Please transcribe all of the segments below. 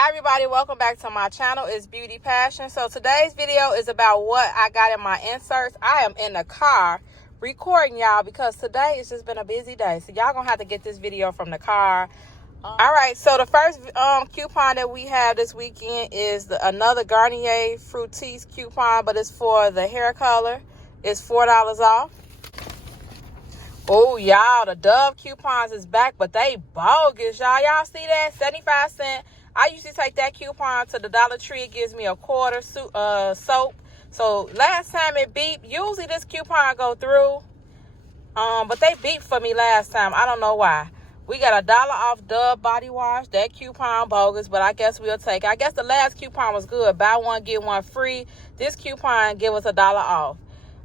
Hi everybody, welcome back to my channel. It's Beauty Passion. So today's video is about what I got in my inserts. I am in the car recording y'all because today it's just been a busy day. So y'all gonna have to get this video from the car. All right, so the first coupon that we have this weekend is another Garnier Fructis coupon, but it's for the hair color. It's $4 off. Oh, y'all, the Dove coupons is back, but they bogus, y'all. Y'all see that? 75 cents. I usually take that coupon to the Dollar Tree. It gives me a quarter soap. So last time it beeped. Usually this coupon go through. But they beeped for me last time. I don't know why. We got $1 off Dove body wash. That coupon bogus, but I guess we'll take it. I guess the last coupon was good. Buy one, get one free. This coupon give us $1 off.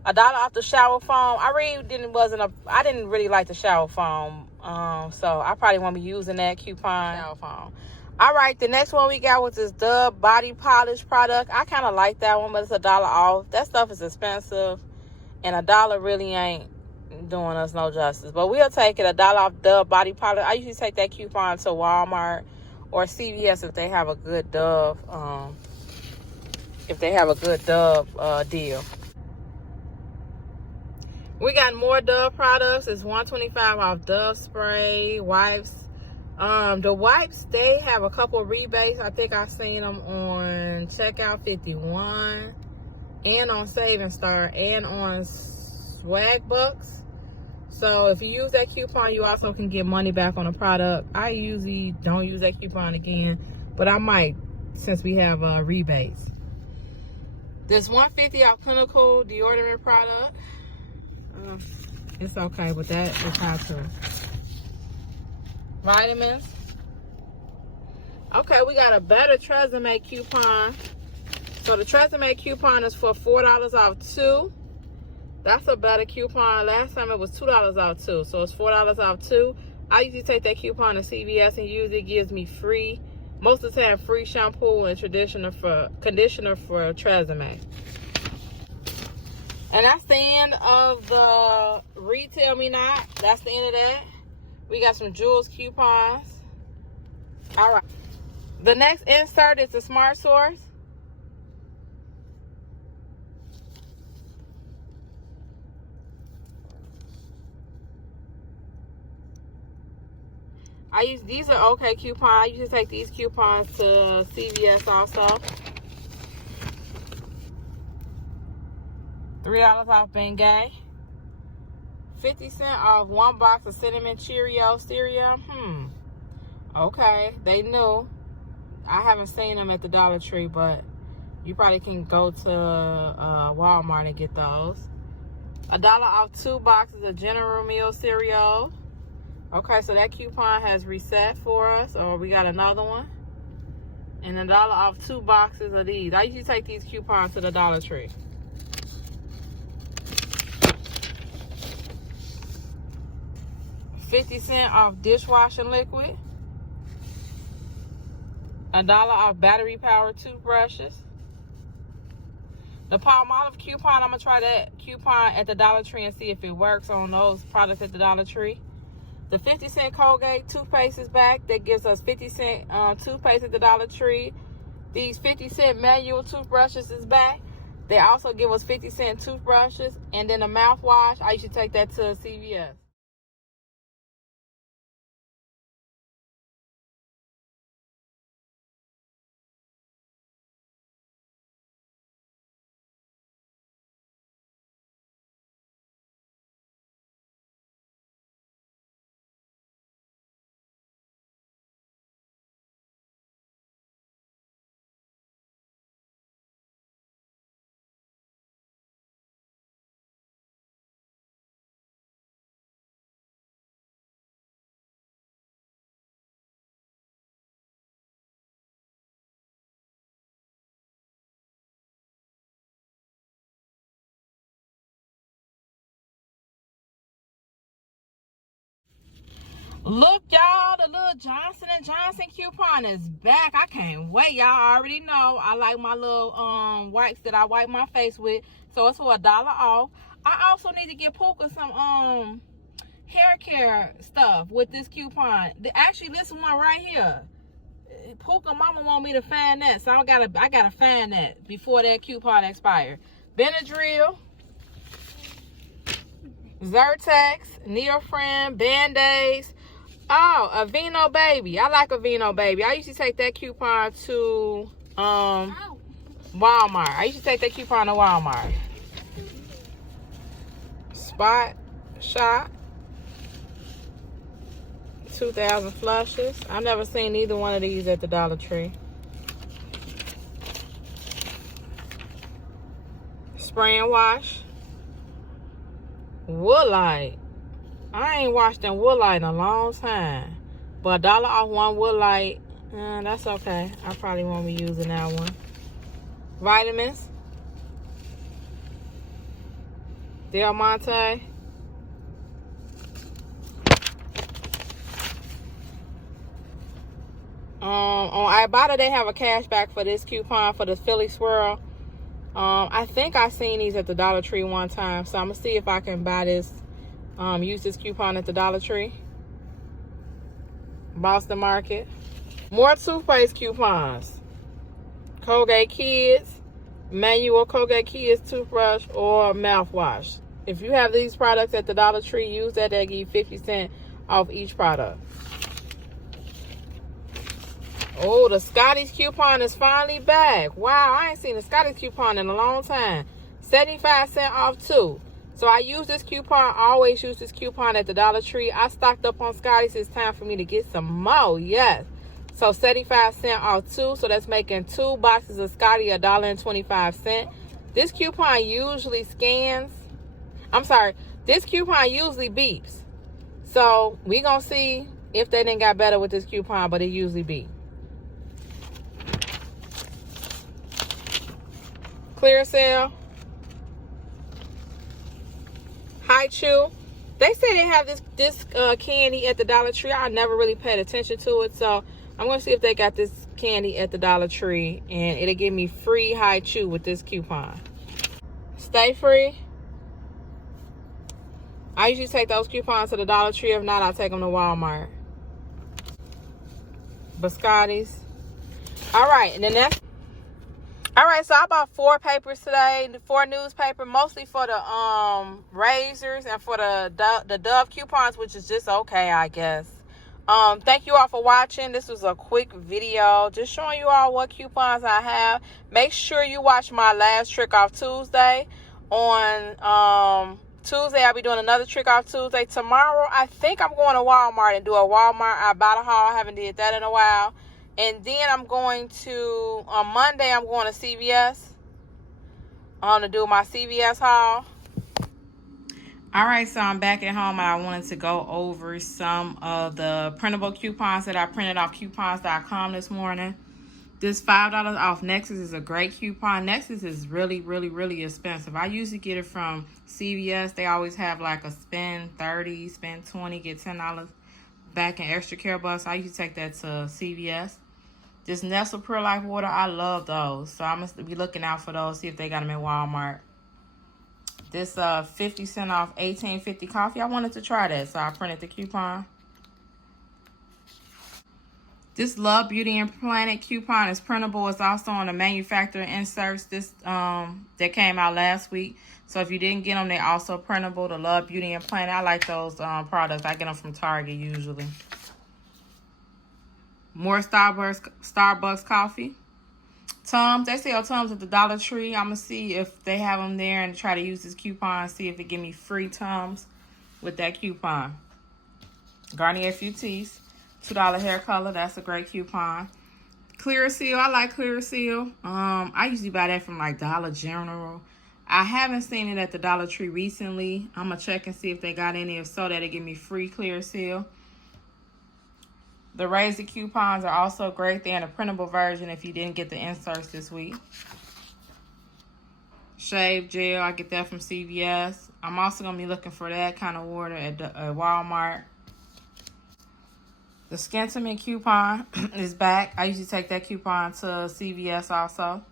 $1 off the shower foam. I didn't really like the shower foam. So I probably won't be using that coupon. Shower foam. All right, the next one we got was this Dove body polish product. I kind of like that one, but it's $1 off. That stuff is expensive, and $1 really ain't doing us no justice. But we'll take it. $1 off Dove body polish. I usually take that coupon to Walmart or CVS if they have a good Dove. Deal. We got more Dove products. It's $125 off Dove spray, wipes. The wipes, they have a couple rebates. I think I've seen them on Checkout 51 and on Saving Star and on Swag Bucks. So if you use that coupon, you also can get money back on a product. I usually don't use that coupon again, but I might since we have rebates. This $150 off Clinical deodorant product. It's okay, but that is how to. Vitamins. Okay, we got a better Tresemme coupon. So the Tresemme coupon is for $4 off 2. That's a better coupon. Last time it was $2 off 2. So it's $4 off 2. I usually take that coupon to CVS and use it. Gives me free, most of the time, free shampoo and conditioner for Tresemme. And that's the end of the retailmenot. That's the end of that. We got some Jewels coupons. All right. The next insert is the Smart Source. These are okay coupons. I usually take these coupons to CVS also. $3 off Bengay. 50 cents off one box of cinnamon Cheerio cereal. Okay, they knew. I haven't seen them at the Dollar Tree, but you probably can go to Walmart and get those. $1 off 2 boxes of General Mills cereal. Okay, so that coupon has reset for us, or we got another one. And $1 off 2 boxes of these. I usually take these coupons to the Dollar Tree. $50 off dishwashing liquid. $1 off battery powered toothbrushes. The Palmolive coupon, I'm going to try that coupon at the Dollar Tree and see if it works on those products at the Dollar Tree. The 50 Colgate toothpaste is back. That gives us 50 toothpaste at the Dollar Tree. These 50 manual toothbrushes is back. They also give us 50 toothbrushes. And then the mouthwash, I usually take that to CVS. Look, y'all, the little Johnson & Johnson coupon is back. I can't wait. Y'all already know I like my little wipes that I wipe my face with. So it's for $1 off. I also need to get Puka some hair care stuff with this coupon. Actually, this one right here. Puka Mama want me to find that, so I gotta find that before that coupon expires. Benadryl, Zyrtex, Neofriend, Band-Aids. Oh, Aveeno Baby. I like Aveeno Baby. I used to take that coupon to Walmart. I used to take that coupon to Walmart. Spot Shot, 2,000 flushes. I've never seen either one of these at the Dollar Tree. Spray and wash. Woodlight. I ain't washed in Woodlight in a long time. But $1 off one Woodlight, that's okay. I probably won't be using that one. Vitamins. Del Monte. On Ibotta, they have a cashback for this coupon for the Philly Swirl. I think I seen these at the Dollar Tree one time, so I'm gonna see if I can buy this, use this coupon at the Dollar Tree. Boston Market. More toothpaste coupons. Colgate Kids, manual Colgate Kids toothbrush or mouthwash. If you have these products at the Dollar Tree, use that. They give you 50 cents off each product. Oh, the Scotty's coupon is finally back. Wow, I ain't seen the Scotty's coupon in a long time. 75 cents off two. So I use this coupon, always use this coupon at the Dollar Tree. I stocked up on Scotty's. It's time for me to get some more, yes. So 75 cents off two. So that's making 2 boxes of Scotty $1.25. This coupon usually scans. I'm sorry, this coupon usually beeps. So we gonna see if they didn't got better with this coupon, but it usually beeps. Clear Sale. High Chew. They say they have this candy at the Dollar Tree. I never really paid attention to it, so I'm going to see if they got this candy at the Dollar Tree, and it'll give me free High Chew with this coupon. Stay Free. I usually take those coupons to the Dollar Tree. If not, I'll take them to Walmart. Biscotti's. All right, and then that's... All right, so I bought 4 papers today, 4 newspaper, mostly for the razors and for the Dove coupons, which is just okay, I guess. Thank you all for watching. This was a quick video, just showing you all what coupons I have. Make sure you watch my last Trick Off Tuesday. On Tuesday, I'll be doing another Trick Off Tuesday. Tomorrow, I think I'm going to Walmart and do a Walmart Ibotta haul. I haven't did that in a while. And then I'm going to, on Monday, I'm going to CVS. To do my CVS haul. All right, so I'm back at home and I wanted to go over some of the printable coupons that I printed off coupons.com this morning. This $5 off Nexus is a great coupon. Nexus is really, really, really expensive. I usually get it from CVS. They always have like a spend 30, spend 20, get $10 back in extra care bucks. I usually take that to CVS. This Nestle Pure Life water, I love those. So I'm going to be looking out for those, see if they got them in Walmart. This 50 cent off 1850 coffee, I wanted to try that, so I printed the coupon. This Love Beauty and Planet coupon is printable. It's also on the manufacturer inserts that came out last week. So if you didn't get them, they're also printable. The Love Beauty and Planet, I like those products. I get them from Target usually. More Starbucks coffee. Tums, they sell Tums at the Dollar Tree. I'm going to see if they have them there and try to use this coupon, see if it give me free Tums with that coupon. Garnier Fructis, $2 hair color. That's a great coupon. Clear Seal, I like Clear Seal. I usually buy that from like Dollar General. I haven't seen it at the Dollar Tree recently. I'm going to check and see if they got any. If so, that'll give me free Clear Seal. The Razor coupons are also great. They're in a printable version if you didn't get the inserts this week. Shave gel, I get that from CVS. I'm also going to be looking for that kind of water at Walmart. The Skintimate coupon is back. I usually take that coupon to CVS also.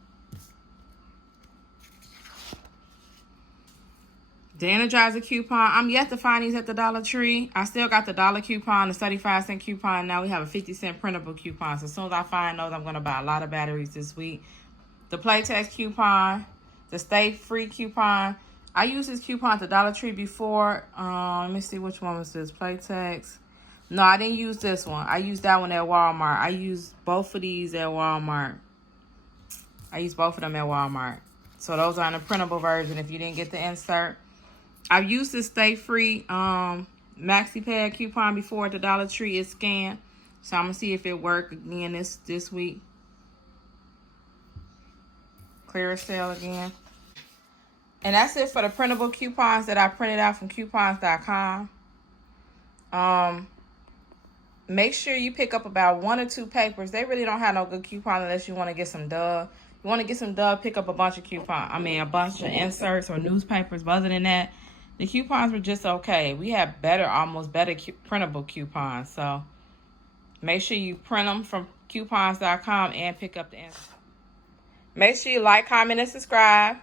The Energizer coupon. I'm yet to find these at the Dollar Tree. I still got the $1 coupon, the 75-cent coupon. Now we have a 50-cent printable coupon. So as soon as I find those, I'm going to buy a lot of batteries this week. The Playtex coupon, the Stay Free coupon. I used this coupon at the Dollar Tree before. Let me see, which one was this? Playtex. No, I didn't use this one. I used that one at Walmart. I used both of these at Walmart. I used both of them at Walmart. So those are in the printable version if you didn't get the insert. I've used this Stay Free Maxi Pad coupon before at the Dollar Tree. It's scanned. So I'm going to see if it worked again this week. Clear sale again. And that's it for the printable coupons that I printed out from coupons.com. Make sure you pick up about 1 or 2 papers. They really don't have no good coupon unless you want to get some Dove. You want to get some Dove, pick up a bunch of a bunch of inserts or newspapers. But other than that, the coupons were just okay. We have almost better printable coupons. So make sure you print them from coupons.com and pick up the insert. Make sure you like, comment, and subscribe.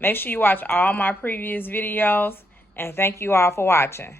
Make sure you watch all my previous videos. And thank you all for watching.